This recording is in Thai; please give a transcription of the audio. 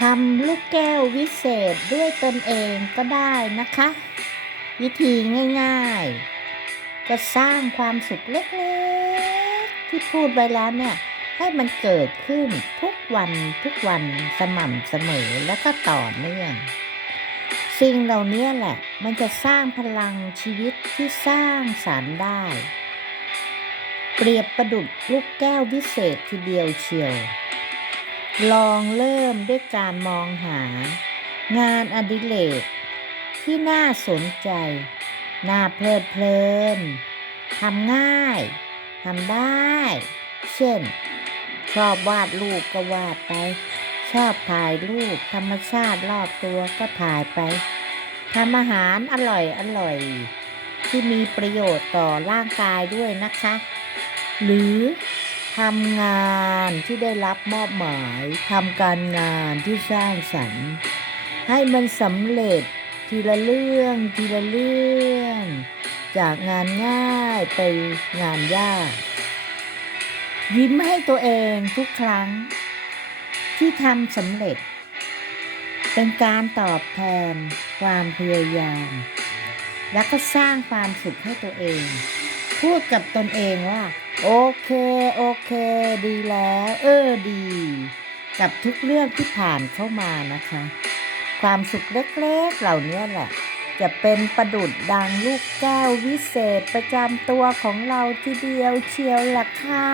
ทำลูกแก้ววิเศษด้วยตนเองก็ได้นะคะ วิธีง่ายๆ ก็สร้างความสุขเล็กๆ ที่พูดไว้แล้วเนี่ย ให้มันเกิดขึ้นทุกวันทุกวันสม่ำเสมอและก็ต่อเนื่อง สิ่งเหล่านี้แหละ มันจะสร้างพลังชีวิตที่สร้างสารรค์ได้ เปรียบประดุดลูกแก้ววิเศษทีเดียวเชียว ลองเริ่มด้วยการมองหา งานอดิเรกที่น่าสนใจ น่าเพลิดเพลินทำง่ายทำได้ เช่น ชอบวาดรูปก็วาดไป ชอบถ่ายรูปธรรมชาติรอบตัวก็ถ่ายไปทำอาหารอร่อยอร่อย ที่มีประโยชน์ต่อร่างกายด้วยนะคะ หรือ ทำงานที่ได้รับมอบหมายทำการงานที่สร้างสรรค์ ให้มันสำเร็จทีละเรื่องทีละเรื่อง จากงานง่ายไปงานยาก ยิ้มให้ตัวเองทุกครั้ง ที่ทำสำเร็จ เป็นการตอบแทนความพยายาม แล้วก็สร้างความสุขให้ตัวเอง พูดกับตนเองว่า โอเค โอเค ดีแล้ว เออดี กับทุกเรื่องที่ผ่านเข้ามานะคะ ความสุขเล็กๆเหล่านี้แหละ จะเป็นประดุดดังลูกแก้ววิเศษประจำตัวของเราทีเดียวเชียวล่ะค่ะ